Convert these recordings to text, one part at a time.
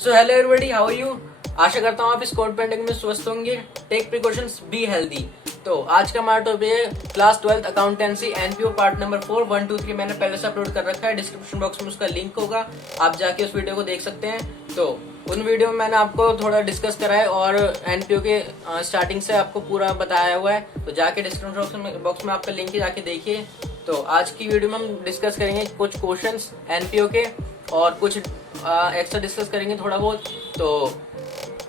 So hello everybody, how are you. आशा करता हूँ आप इस कोविड पैंडेमिक में स्वस्थ होंगे। Take precautions, be healthy. तो आज का हमारा टॉपिक है class 12th accountancy NPO part number 4 1 2 3। मैंने पहले से अपलोड कर रखा है, डिस्क्रिप्शन बॉक्स में उसका लिंक होगा, आप जाके उस वीडियो को देख सकते हैं। तो उन वीडियो में मैंने आपको थोड़ा डिस्कस करा है और एनपीओ के स्टार्टिंग से आपको पूरा बताया हुआ है। तो जाके डिस्क्रिप्शन बॉक्स में आपका लिंक है, जाके देखिए। तो आज की वीडियो में हम डिस्कस करेंगे कुछ क्वेश्चंस एनपीओ के और कुछ एक्स्ट्रा डिस्कस करेंगे थोड़ा बहुत। तो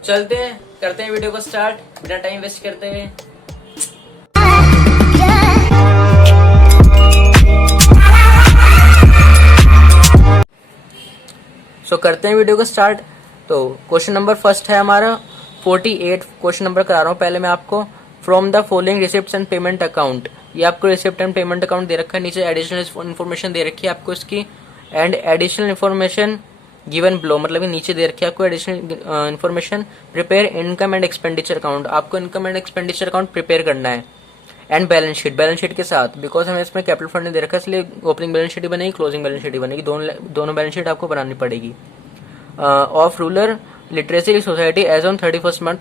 चलते हैं, करते हैं वीडियो को स्टार्ट बिना टाइम वेस्ट करते हुए। करते हैं वीडियो को स्टार्ट। तो क्वेश्चन नंबर फर्स्ट है हमारा 48 क्वेश्चन नंबर करा रहा हूँ पहले मैं आपको। From the following receipt and payment account, ये आपको रिसिप्ट एंड पेमेंट अकाउंट दे रखा है, नीचे एडिशनल इन्फॉर्मेशन दे रखी है आपको इसकी, and additional information given below, मतलब नीचे दे रखी है आपको additional information. Prepare income and expenditure account, आपको income and expenditure account prepare करना है, एंड बैलेंस शीट के साथ। बिकॉज हमें इसमें कैपिटल फंड नहीं दे रखा है, इसलिए ओपनिंग बैलेंस शीट ही बनेगी, क्लोजिंग बैलेंस शीट ही बनेगी, दोनों बैलेंस शीट आपको बनानी पड़ेगी। Of rural literacy society as on 31 March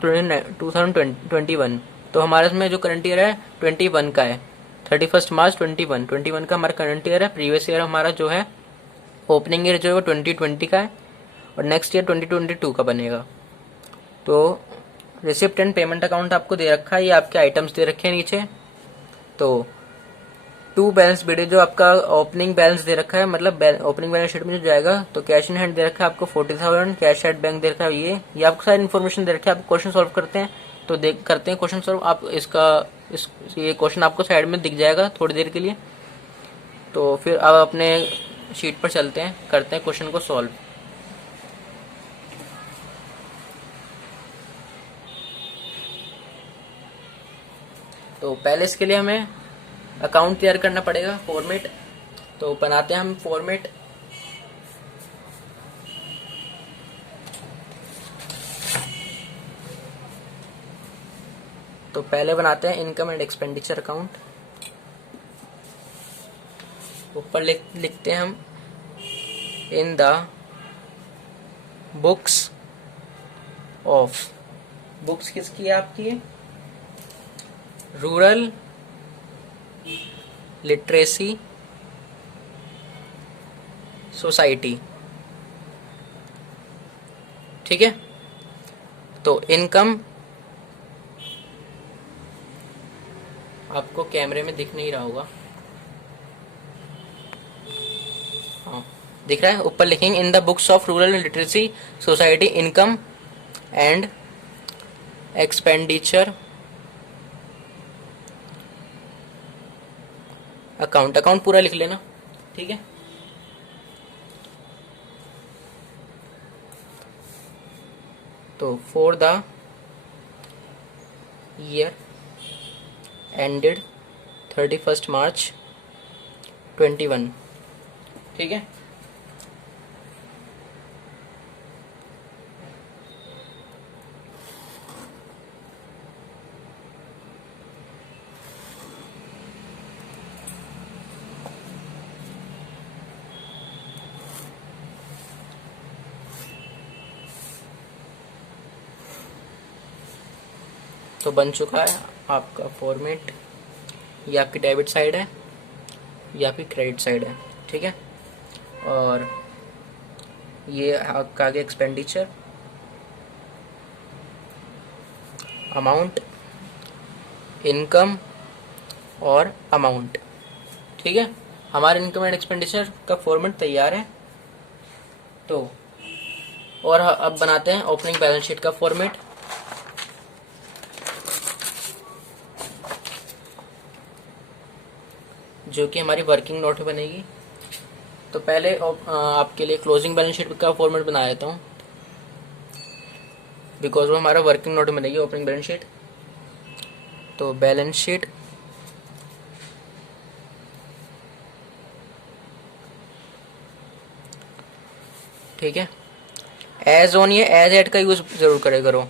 2021। तो हमारे इसमें जो करंट ईयर है 21 का है, 31 मार्च 21 का हमारा करंट ईयर है। प्रीवियस ईयर हमारा जो है ओपनिंग ईयर जो है वो 2020 का है, और नेक्स्ट ईयर 2022 का बनेगा। तो रिसिप्ट एंड पेमेंट अकाउंट आपको दे रखा है, ये आपके आइटम्स दे रखे हैं नीचे। तो टू बैलेंस वीडियो जो आपका ओपनिंग बैलेंस दे रखा है, मतलब ओपनिंग बैलेंस शीट में जो जाएगा, तो कैश इन हैंड दे रखा है आपको 40,000, कैश एट बैंक दे रखा है ये आपको सारी इन्फॉर्मेशन दे रखी है। आप क्वेश्चन सॉल्व करते हैं, तो करते हैं क्वेश्चन सॉल्व। आप ये क्वेश्चन आपको साइड में दिख जाएगा थोड़ी देर के लिए। तो फिर आप अपने शीट पर चलते हैं, करते हैं क्वेश्चन को सॉल्व। तो पहले इसके लिए हमें अकाउंट तैयार करना पड़ेगा, फॉर्मेट। तो बनाते हैं हम फॉर्मेट। तो पहले बनाते हैं इनकम एंड एक्सपेंडिचर अकाउंट। ऊपर लिखते हैं हम in the books of, books किसकी है आपकी, रूरल लिटरेसी सोसाइटी, ठीक है। तो इनकम आपको कैमरे में दिख नहीं रहा होगा, हाँ दिख रहा है। ऊपर लिखेंगे in the books of rural literacy society income and expenditure account पूरा लिख लेना, ठीक है। तो फॉर द ईयर एंडेड 31 मार्च 21, ठीक है। तो बन चुका है आपका फॉर्मेट। ये आपकी डेबिट साइड है, ये आपकी क्रेडिट साइड है, ठीक है। और ये आपका आगे एक्सपेंडिचर अमाउंट, इनकम और अमाउंट, ठीक है। हमारे इनकम एंड एक्सपेंडिचर का फॉर्मेट तैयार है। तो और अब बनाते हैं ओपनिंग बैलेंस शीट का फॉर्मेट। जो कि हमारी वर्किंग नोट बनेगी। तो पहले आपके लिए क्लोजिंग बैलेंस शीट का फॉर्मेट बना देता हूँ, बिकॉज वो हमारा वर्किंग नोट बनेगी ओपनिंग बैलेंस शीट। तो बैलेंस शीट ठीक है। एज ऑन, ये एज एट का यूज जरूर करे करो।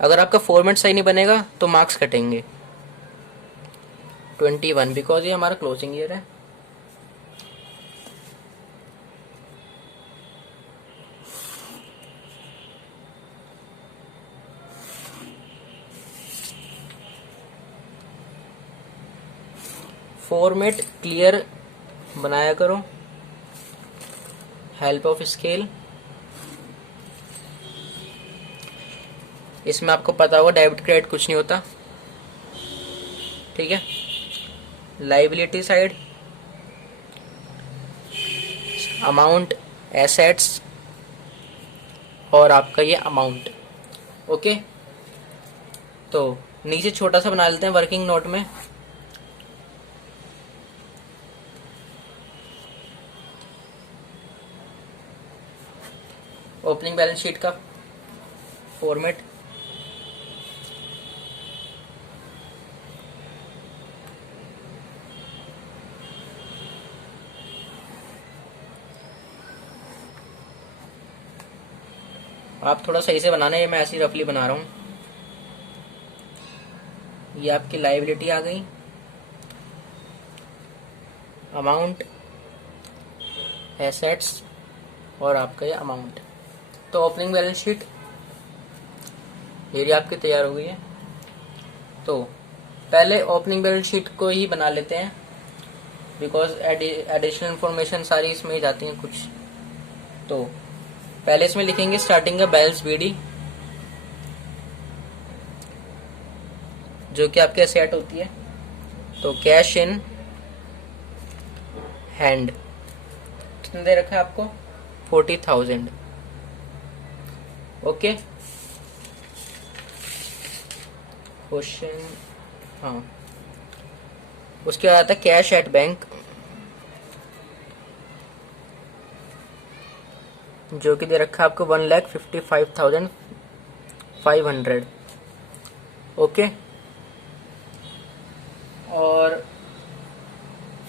अगर आपका फॉर्मेट सही नहीं बनेगा तो मार्क्स कटेंगे। 21 बिकॉज ये हमारा क्लोजिंग ईयर है। फॉर्मेट क्लियर बनाया करो, हेल्प ऑफ स्केल। इसमें आपको पता होगा डेबिट क्रेडिट कुछ नहीं होता, ठीक है। लाइबिलिटी साइड, अमाउंट, एसेट्स और आपका ये अमाउंट, ओके। तो नीचे छोटा सा बना लेते हैं वर्किंग नोट में। ओपनिंग बैलेंस शीट का फॉर्मेट, आप थोड़ा सही से बनाना है, मैं ऐसे ही रफली बना रहा हूँ। ये आपकी लायबिलिटी आ गई, अमाउंट, एसेट्स और आपका ये अमाउंट। तो ओपनिंग बैलेंस शीट ये आपकी तैयार हो गई है। तो पहले ओपनिंग बैलेंस शीट को ही बना लेते हैं, बिकॉज एडिशनल इंफॉर्मेशन सारी इसमें ही जाती है कुछ। तो पहले इसमें लिखेंगे स्टार्टिंग का बैलेंस बीडी, जो कि आपके एसेट होती है। तो कैश इन हैंड कितने दे रखा है आपको, 40,000, ओके। क्वेश्चन, हाँ, उसके बाद आता है कैश एट बैंक, जो कि दे रखा है आपको 1,55,500, ओके। और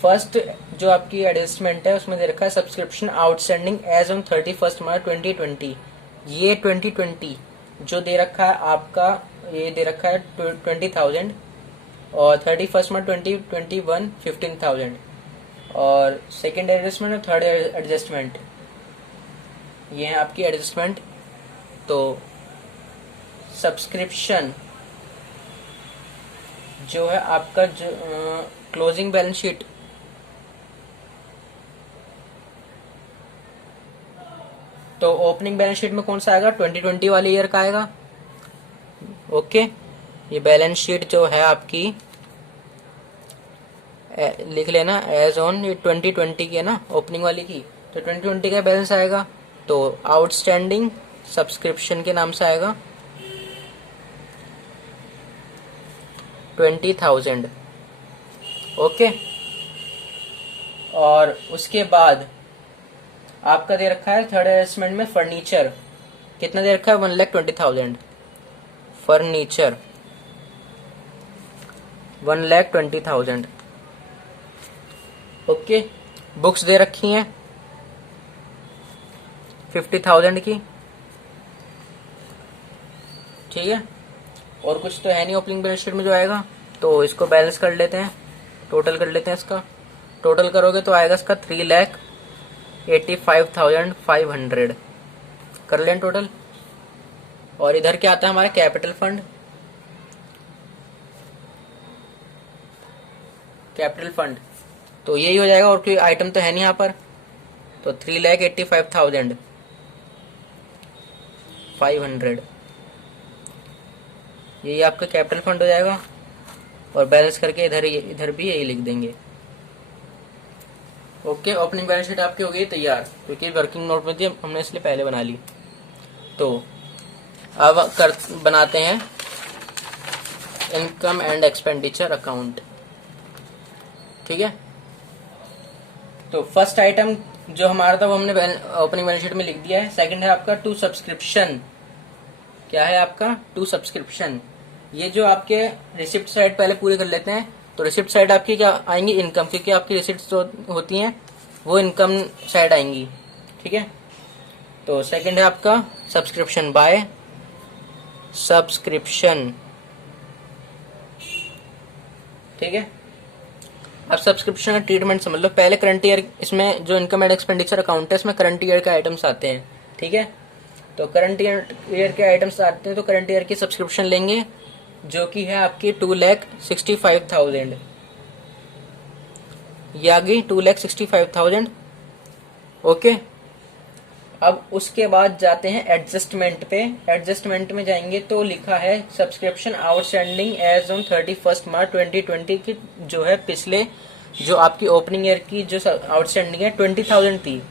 फर्स्ट जो आपकी एडजस्टमेंट है उसमें दे रखा है सब्सक्रिप्शन आउटस्टैंडिंग एज ऑन 31 मार्च 2020। ये 2020 जो दे रखा है आपका, ये दे रखा है 20,000 और 31 मार्च 2021 15,000। और सेकेंड एडजस्टमेंट और थर्ड एडजस्टमेंट ये है आपकी एडजस्टमेंट। तो सब्सक्रिप्शन जो है आपका जो क्लोजिंग बैलेंस शीट, तो ओपनिंग बैलेंस शीट में कौन सा आएगा, 2020 वाले ईयर का आएगा, ओके। ये बैलेंस शीट जो है आपकी लिख लेना एज ऑन, ये 2020 की है ना ओपनिंग वाली की, तो 2020 का बैलेंस आएगा। तो आउटस्टैंडिंग सब्सक्रिप्शन के नाम से आएगा 20,000, ओके। और उसके बाद आपका दे रखा है थर्ड एडजस्टमेंट में फर्नीचर, कितना दे रखा है, 1,20,000 फर्नीचर, 1,20,000, ओके। बुक्स दे रखी हैं 50,000 की, ठीक है। और कुछ तो है नहीं ओपनिंग बैलेंस शीट में जो आएगा, तो इसको बैलेंस कर लेते हैं, टोटल कर लेते हैं। इसका टोटल करोगे तो आएगा इसका 3,85,500, कर लें टोटल। और इधर क्या आता है हमारा कैपिटल फंड, कैपिटल फंड तो यही हो जाएगा, और कोई आइटम तो है नहीं यहाँ पर। तो 3,85,500 यही आपका कैपिटल फंड हो जाएगा। और बैलेंस करके इधर भी यही लिख देंगे, ओके। ओपनिंग बैलेंस शीट आपकी हो गई तैयार, क्योंकि वर्किंग नोट में थी हमने इसलिए पहले बना ली। तो अब बनाते हैं इनकम एंड एक्सपेंडिचर अकाउंट, ठीक है। तो फर्स्ट आइटम जो हमारा था वो हमने ओपनिंग बैलेंस शीट में लिख दिया है। सेकंड है आपका टू सब्सक्रिप्शन, क्या है आपका टू सब्सक्रिप्शन। ये जो आपके रिसिप्ट साइड पहले पूरी कर लेते हैं। तो रिसिप्ट साइड आपकी क्या आएंगी, इनकम, क्योंकि आपकी रिसिप्ट जो होती हैं वो इनकम साइड आएंगी, ठीक है। तो सेकंड है आपका सब्सक्रिप्शन, बाय सब्सक्रिप्शन, ठीक है। अब सब्सक्रिप्शन का ट्रीटमेंट समझ लो। पहले करंट ईयर, इसमें जो इनकम एंड एक्सपेंडिचर अकाउंट है इसमें करंट ईयर के आइटम्स आते हैं, ठीक है। तो करंट ईयर के आइटम्स आते हैं, तो करंट ईयर की सब्सक्रिप्शन लेंगे जो कि है आपकी 2,65,000, ये आ गई 2,65,000। ओके, अब उसके बाद जाते हैं एडजस्टमेंट पे। एडजस्टमेंट में जाएंगे तो लिखा है सब्सक्रिप्शन आउटस्टैंडिंग एज ऑन 31 मार्च 2020 की जो है पिछले जो आपकी ओपनिंग ईयर की जो आउटस्टैंडिंग है 20,000 थी,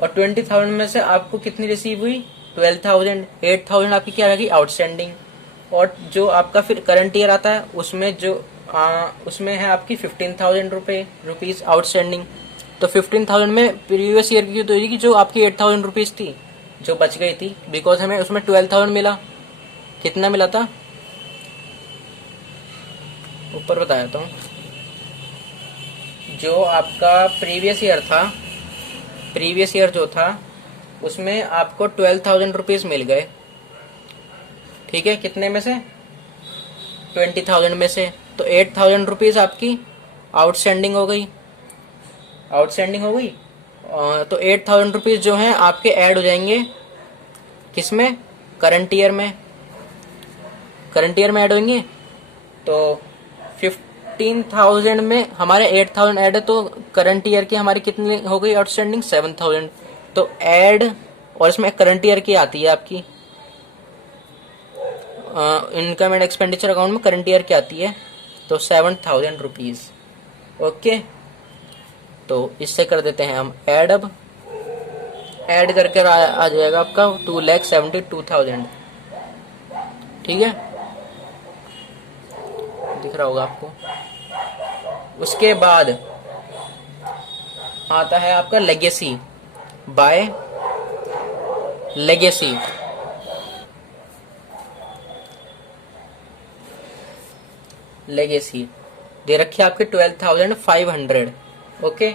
और 20,000 में से आपको कितनी रिसीव हुई 12,000। 8,000 आपकी क्या रहेगी आउटस्टैंडिंग, और जो आपका फिर करंट ईयर आता है उसमें जो उसमें है आपकी 15,000 रुपीज आउटस्टैंडिंग। तो 15,000 में प्रीवियस ईयर की तो कि जो आपकी 8,000 रुपीज थी जो बच गई थी, बिकॉज हमें उसमें 12,000 मिला। कितना मिला था ऊपर बताया था, जो आपका प्रीवियस ईयर था, प्रीवियस ईयर जो था उसमें आपको 12,000 रुपीज मिल गए। ठीक है, कितने में से 20,000 में से, तो 8,000 रुपीज आपकी आउटस्टैंडिंग हो गई, आउटस्टैंडिंग हो गई। तो 8,000 रुपीज जो हैं आपके ऐड हो जाएंगे किसमें, करंट ईयर में, करंट ईयर में ऐड होंगे। तो 15,000 में हमारे 8,000 ऐड है, तो करंट ईयर की हमारी कितनी हो गई आउटस्टैंडिंग 7,000। तो ऐड, और इसमें करंट ईयर की आती है आपकी इनकम एंड एक्सपेंडिचर अकाउंट में करंट ईयर की आती है, तो 7,000 रुपीज। ओके, तो इससे कर देते हैं हम ऐड। अब ऐड करके आ जाएगा आपका 2,72,000। ठीक है, दिख रहा होगा आपको। उसके बाद आता है आपका लेगेसी, बाय लेगेसी। लेगेसी दे रखी है आपके 12,500। ओके,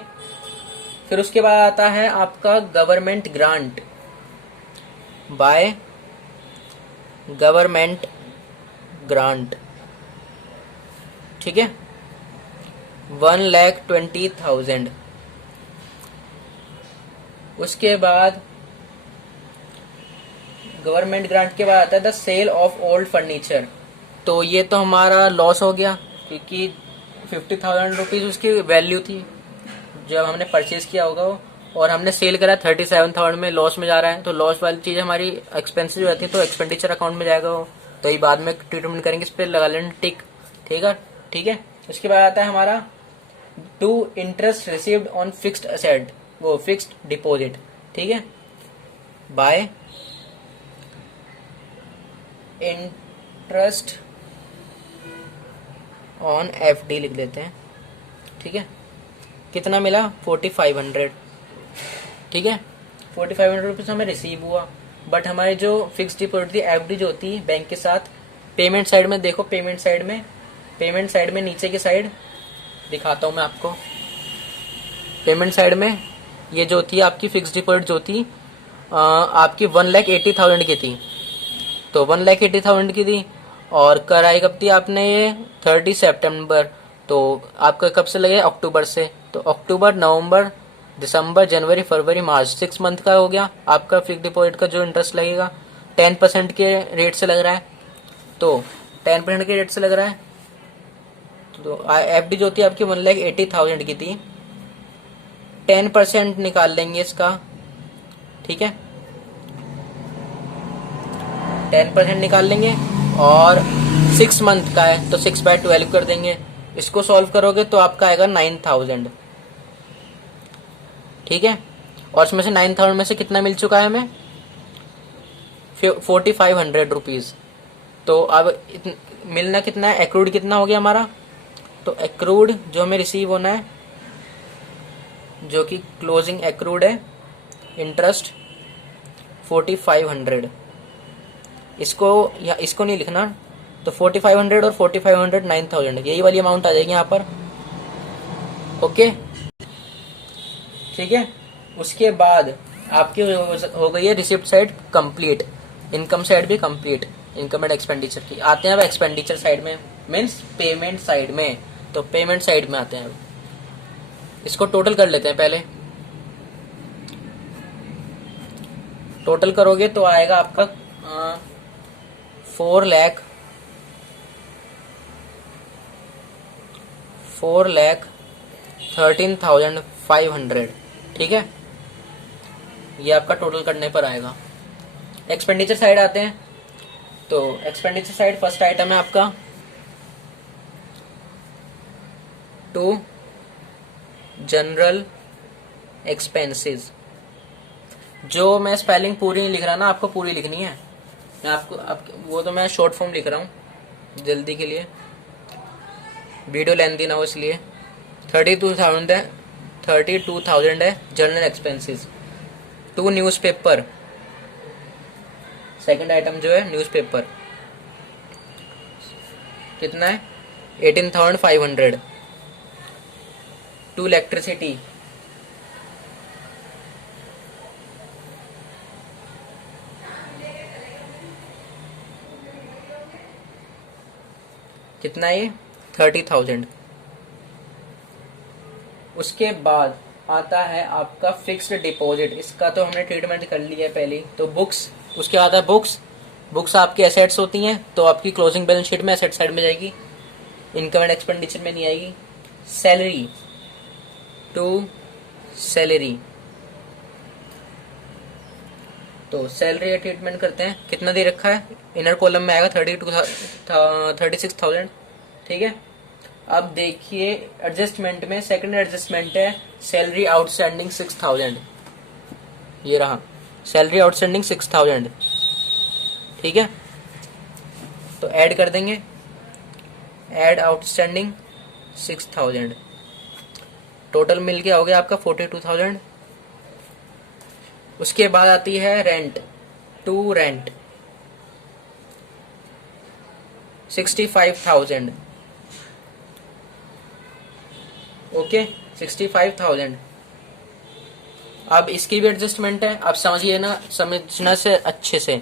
फिर उसके बाद आता है आपका government grant, by government grant. ठीक है, 1,20,000। उसके बाद गवर्नमेंट ग्रांट के बाद आता है the sale of old furniture. तो ये तो हमारा लॉस हो गया, क्योंकि 50,000 रुपीज उसकी वैल्यू थी जब हमने परचेज किया होगा वो, और हमने सेल करा 37,000 में, लॉस में जा रहा है। तो लॉस वाली चीज हमारी एक्सपेंसिव हो जाती है, तो एक्सपेंडिचर अकाउंट में जाएगा वो, तो ये बाद में ट्रीटमेंट करेंगे, इस पर लगा लेना टिक। ठीक है, ठीक है। उसके बाद आता है हमारा to interest received on fixed asset, वो फिक्स्ड डिपॉजिट। ठीक है, बाय इंटरेस्ट ऑन एफडी लिख देते हैं। ठीक है, कितना मिला 4,500। ठीक है, 4,500 रुपीज हमें रिसीव हुआ, बट हमारी जो फिक्स डिपॉजिट थी एफडी जो होती है बैंक के साथ, पेमेंट साइड में देखो, पेमेंट साइड में नीचे की साइड दिखाता हूं मैं आपको। पेमेंट साइड में ये जो थी आपकी फिक्स डिपॉजिट जो थी आपकी 1,80,000 की थी, तो 1,80,000 की थी, और कराई कब थी आपने ये 30 सितंबर। तो आपका कब से लगे अक्टूबर से, तो अक्टूबर नवंबर दिसंबर जनवरी फरवरी मार्च 6 मंथ का हो गया आपका फिक्स डिपॉजिट का जो इंटरेस्ट लगेगा। 10% के रेट से लग रहा है, तो 10% के रेट से लग रहा है। तो एफडी जो थी आपकी 1,80,000 की थी, 10% निकाल लेंगे इसका। ठीक है, 10% निकाल लेंगे, और 6 मंथ का है तो 6/12 कर देंगे। इसको सॉल्व करोगे तो आपका आएगा 9,000। ठीक है, और इसमें से 9,000 में से कितना मिल चुका है हमें 4,500 रुपीज। तो अब मिलना कितना है, एक्रूड कितना हो गया हमारा, तो एक्रूड जो हमें रिसीव होना है, जो कि क्लोजिंग एक्रूड है इंटरेस्ट 4,500। इसको नहीं लिखना, तो 4,500 और 4,500 9,000 यही वाली अमाउंट आ जाएगी यहाँ पर। ओके, ठीक है। उसके बाद आपकी हो गई है receipt side complete, income side भी कंप्लीट, इनकम एंड एक्सपेंडिचर की। आते हैं अब एक्सपेंडिचर साइड में, मीन्स पेमेंट साइड में। तो पेमेंट साइड में आते हैं, अब इसको टोटल कर लेते हैं। पहले टोटल करोगे तो आएगा आपका 4,40,000 13,500, ठीक है। ये आपका टोटल करने पर आएगा। एक्सपेंडिचर साइड आते हैं, तो एक्सपेंडिचर साइड फर्स्ट आइटम है आपका टू जनरल एक्सपेंसेस। जो मैं स्पेलिंग पूरी नहीं लिख रहा ना, आपको पूरी लिखनी है। मैं आपको वो तो मैं शॉर्ट फॉर्म लिख रहा हूँ जल्दी के लिए, वीडियो लेंथी ना हो इसलिए। 32,000 है general expenses. To newspaper, second item जो है न्यूज़पेपर, कितना है 18,500। टू इलेक्ट्रिसिटी, कितना है ये 30,000। उसके बाद आता है आपका फिक्स्ड डिपॉजिट। इसका तो हमने ट्रीटमेंट कर लिया है पहले, तो बुक्स, उसके बाद है बुक्स। बुक्स आपकी एसेट्स होती हैं, तो आपकी क्लोजिंग बैलेंस शीट में एसेट साइड में जाएगी, इनकम एंड एक्सपेंडिचर में नहीं आएगी। सैलरी, टू सैलरी, तो सैलरी का ट्रीटमेंट करते हैं। कितना दे रखा है, इनर कॉलम में आएगा 36,000, ठीक है। अब देखिए एडजस्टमेंट में सेकंड एडजस्टमेंट है सैलरी आउटस्टैंडिंग 6,000, ये रहा सैलरी आउटस्टैंडिंग 6,000, ठीक है। तो ऐड कर देंगे, ऐड आउटस्टैंडिंग 6,000, टोटल मिल के हो गया आपका 42,000। उसके बाद आती है रेंट, टू रेंट 65,000, ओके 65,000। अब इसकी भी एडजस्टमेंट है, अब समझिए ना, समझना से अच्छे से।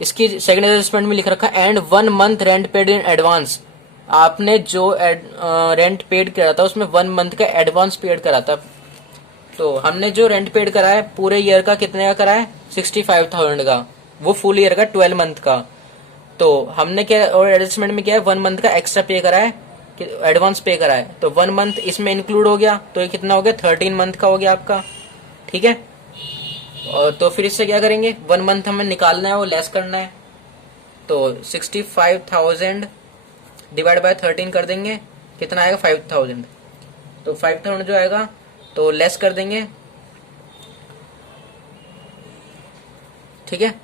इसकी सेकंड एडजस्टमेंट में लिख रखा है and 1 month rent paid in advance. आपने जो रेंट पेड करा था उसमें 1 मंथ का एडवांस पेड करा था, तो हमने जो रेंट पेड करा है पूरे ईयर का कितने का करा है 65,000 का, वो फुल ईयर का 12 मंथ का। तो हमने क्या और एडजस्टमेंट में क्या है 1 मंथ का एक्स्ट्रा पे करा है, एडवांस पे करा है, तो 1 मंथ इसमें इंक्लूड हो गया, तो ये कितना हो गया 13 मंथ का हो गया आपका, ठीक है। और तो फिर इससे क्या करेंगे, 1 मंथ हमें निकालना है, वो लेस करना है, तो 65,000 डिवाइड बाय 13 कर देंगे, कितना आएगा 5,000। तो 5,000 जो आएगा तो लेस कर देंगे, ठीक है,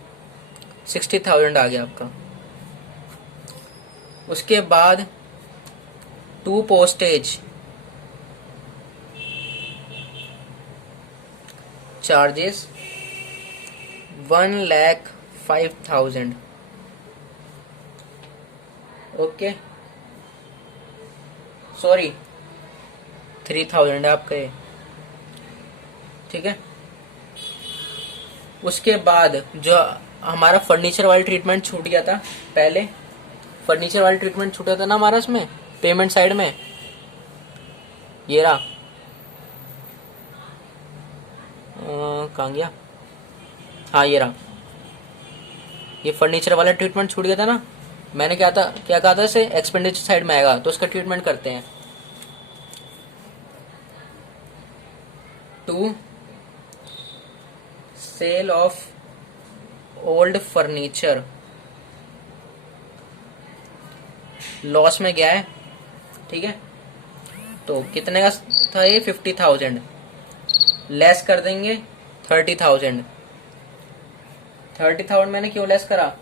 60,000 आ गया आपका। उसके बाद to postage charges 1,05,000, okay sorry 3,000 है आपका ये, ठीक है। उसके बाद जो हमारा फर्नीचर वाला ट्रीटमेंट छूट गया था पहले, फर्नीचर वाला ट्रीटमेंट छूटा था ना हमारा इसमें पेमेंट साइड में, ये रहा कहाँ गया, हाँ ये रहा, ये फर्नीचर वाला ट्रीटमेंट छूट गया था ना। मैंने क्या कहा था इसे एक्सपेंडिचर साइड में आएगा, तो उसका ट्रीटमेंट करते हैं। To sale of old furniture, loss में गया है, ठीक है। तो कितने का था ये 50,000, लेस कर देंगे 30,000। 30,000 मैंने क्यों लेस करा,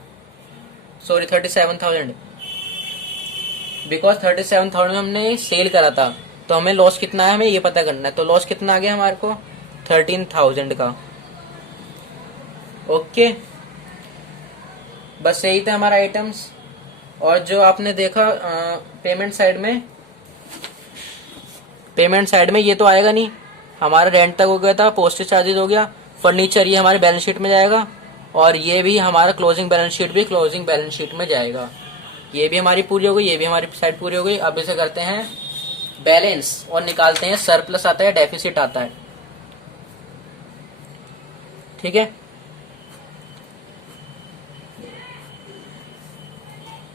सॉरी 37,000, बिकॉज 37,000 में हमने सेल करा था, तो हमें लॉस कितना है हमें ये पता करना है। तो लॉस कितना आ गया हमारे को 13,000 का, ओके। बस यही था हमारा आइटम्स। और जो आपने देखा पेमेंट साइड में ये तो आएगा नहीं, हमारा रेंट तक हो गया था, पोस्टेज चार्जेस हो गया, फर्नीचर ये हमारे बैलेंस शीट में जाएगा, और ये भी हमारा क्लोजिंग बैलेंस शीट में जाएगा। ये भी हमारी पूरी हो गई, ये भी हमारी साइड पूरी हो गई। अब इसे करते हैं बैलेंस और निकालते हैं, सरप्लस आता है डेफिसिट आता है, ठीक है।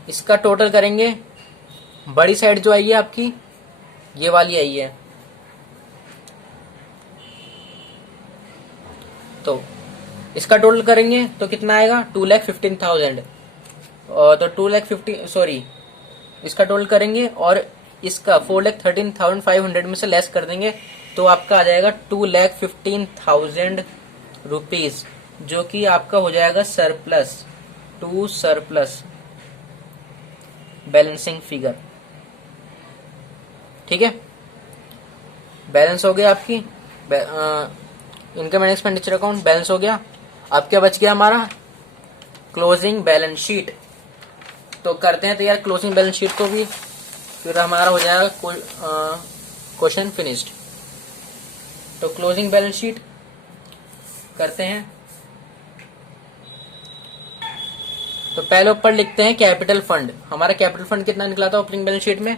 इसका टोटल करेंगे, बड़ी साइड जो आई है आपकी ये वाली आई है, इसका टोटल करेंगे तो कितना आएगा 2,15,000। और तो 2,50 सॉरी, इसका टोटल करेंगे और इसका 4,13,500 में से लेस कर देंगे तो आपका आ जाएगा 2,15,000 रुपीज, जो कि आपका हो जाएगा surplus to surplus balancing figure. ठीक है, बैलेंस हो गया आपकी income and expenditure account balance हो गया। अब क्या बच गया हमारा क्लोजिंग बैलेंस शीट। तो करते हैं तैयार क्लोजिंग बैलेंस शीट को भी, फिर हमारा हो जाएगा क्वेश्चन फिनिश्ड। तो क्लोजिंग बैलेंस शीट करते हैं। तो पहले ऊपर लिखते हैं कैपिटल फंड। हमारा कैपिटल फंड कितना निकला था ओपनिंग बैलेंस शीट में,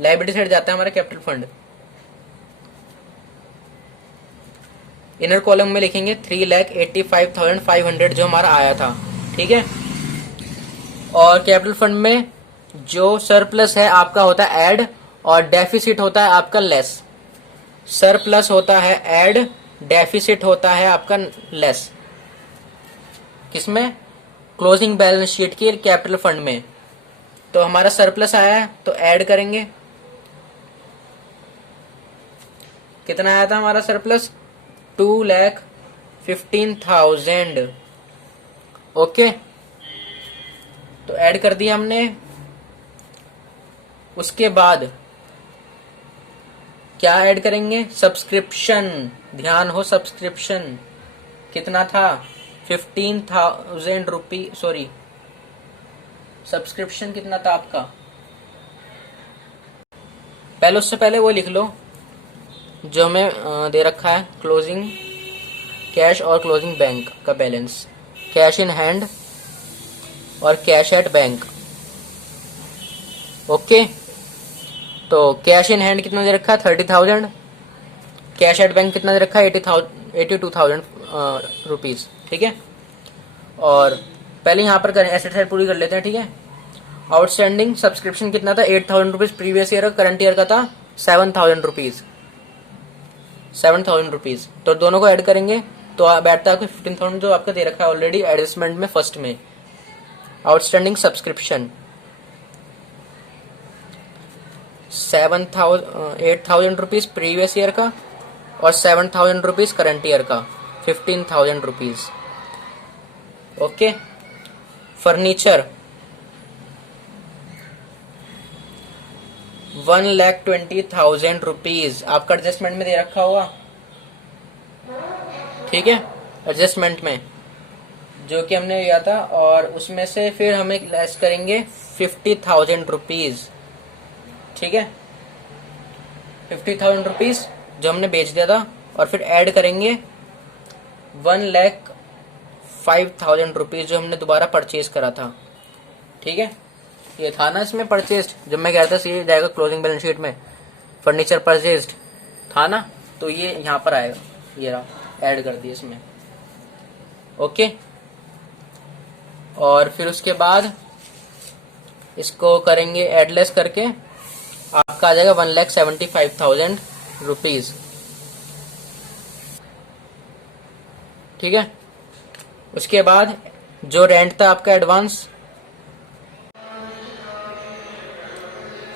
लायबिलिटी साइड जाता है हमारा कैपिटल फंड। इनर कॉलम में लिखेंगे 3,85,500 जो हमारा आया था। ठीक है, और कैपिटल फंड में जो सरप्लस है आपका होता है ऐड और डेफिसिट होता है आपका लेस। सरप्लस होता है ऐड, डेफिसिट होता है आपका लेस। किसमें? क्लोजिंग बैलेंस शीट की कैपिटल फंड में। तो हमारा सरप्लस आया है तो ऐड करेंगे। कितना आया था हमारा सरप्लस? 2,15,000। ओके, तो ऐड कर दिया हमने। उसके बाद क्या ऐड करेंगे? सब्सक्रिप्शन। ध्यान हो, सब्सक्रिप्शन कितना था? 15,000 रुपीज। सॉरी, सब्सक्रिप्शन कितना था आपका? पहले उससे पहले वो लिख लो जो हमें दे रखा है, क्लोजिंग कैश और क्लोजिंग बैंक का बैलेंस। कैश इन हैंड और कैश एट बैंक। ओके, तो कैश इन हैंड कितना दे रखा है? 30,000। कैश एट बैंक कितना दे रखा है? 82,000 रुपीज। ठीक है, और पहले यहाँ पर करें एसेट साइड पूरी कर लेते हैं। ठीक है, आउटस्टैंडिंग सब्सक्रिप्शन कितना था? 8,000 rupees previous year, current year का था 7,000 रुपीज। 7,000 रुपीज, तो दोनों को ऐड करेंगे तो बैठता है आपको 15,000 जो आपका दे रखा है ऑलरेडी एडजस्टमेंट में फर्स्ट में। Outstanding subscription 8,000 rupees previous year का और 7,000 रुपीज करंट ईयर का, 15,000 रुपीज। ओके, फर्नीचर 1,20,000 रुपीज आपका एडजस्टमेंट में दे रखा होगा। ठीक है, एडजस्टमेंट में जो कि हमने लिया था, और उसमें से फिर हमें लेस करेंगे 50,000 रुपीज। ठीक है, 50,000 रुपीज जो हमने बेच दिया था, और फिर ऐड करेंगे 1,05,000 रुपीज जो हमने दोबारा परचेज करा था। ठीक है, ये था ना इसमें परचेज, जब मैं कह रहा था ये जाएगा क्लोजिंग बैलेंस शीट में, फर्नीचर परचेज्ड था ना, तो ये यहाँ पर आएगा, ये रहा, ऐड कर दिया इसमें। ओके, और फिर उसके बाद इसको करेंगे एडलेस करके, आपका आ जाएगा 1,75,000 रुपीज। ठीक है, उसके बाद जो रेंट था आपका एडवांस,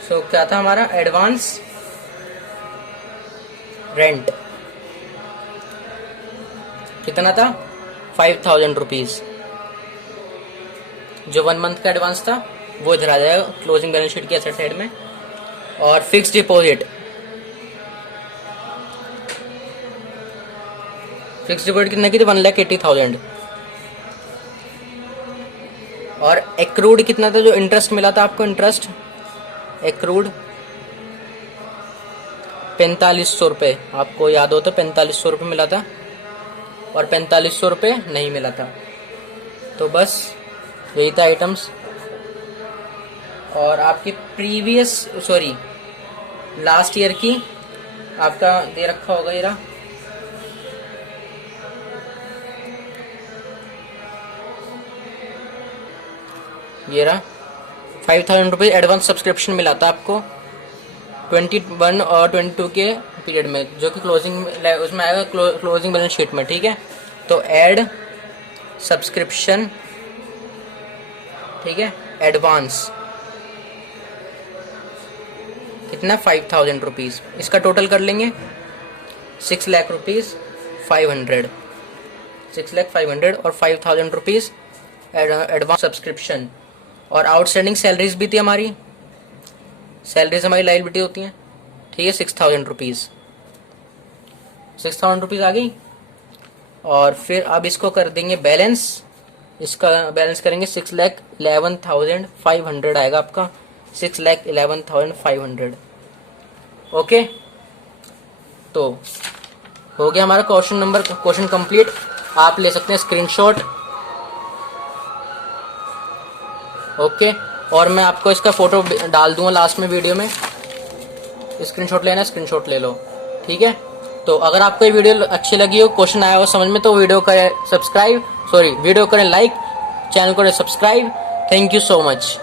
सो क्या था हमारा एडवांस रेंट कितना था? 5,000 रुपीज। जो 1 मंथ का एडवांस था वो इधर आ जाएगा क्लोजिंग बैलेंस शीट की एसेट साइड में। और फिक्स डिपॉजिट, फिक्स डिपॉजिट कितने की थी? 1,80,000। और एक्रूड कितना था? जो इंटरेस्ट मिला था आपको, इंटरेस्ट एक्रूड 4,500 रुपये, आपको याद हो तो 4,500 रुपये मिला था, और 4,500 रुपये नहीं मिला था। तो बस यही था आइटम्स। और आपकी प्रीवियस सॉरी लास्ट ईयर की आपका दे रखा होगा, ये रहा, ये रहा 5,000 रुपये एडवांस सब्सक्रिप्शन मिला था आपको 21 और 22 के पीरियड में, जो कि क्लोजिंग उसमें आएगा क्लोजिंग बैलेंस शीट में। ठीक है, तो ऐड सब्सक्रिप्शन, ठीक है, एडवांस कितना 5000 रुपीज़, इसका टोटल कर लेंगे 6 लाख रुपीज़ 500, 6 लाख 500 और 5000 रुपीज़ एडवांस सब्सक्रिप्शन। और आउटस्टैंडिंग सैलरीज भी थी हमारी, सैलरीज हमारी लायबिलिटी होती हैं, ठीक है, 6000 रुपीज़, 6000 रुपीज़ आ गई। और फिर अब इसको कर देंगे बैलेंस, इसका बैलेंस करेंगे 6,11,500 आएगा आपका, 6,11,500। ओके, तो हो गया हमारा क्वेश्चन कंप्लीट। आप ले सकते हैं स्क्रीनशॉट। ओके, और मैं आपको इसका फोटो डाल दूंगा लास्ट में वीडियो में, स्क्रीनशॉट लेना, स्क्रीनशॉट ले लो, ठीक है। तो अगर आपको ये वीडियो अच्छी लगी हो, क्वेश्चन आया हो समझ में, तो वीडियो करें लाइक, चैनल को subscribe. Thank you so much.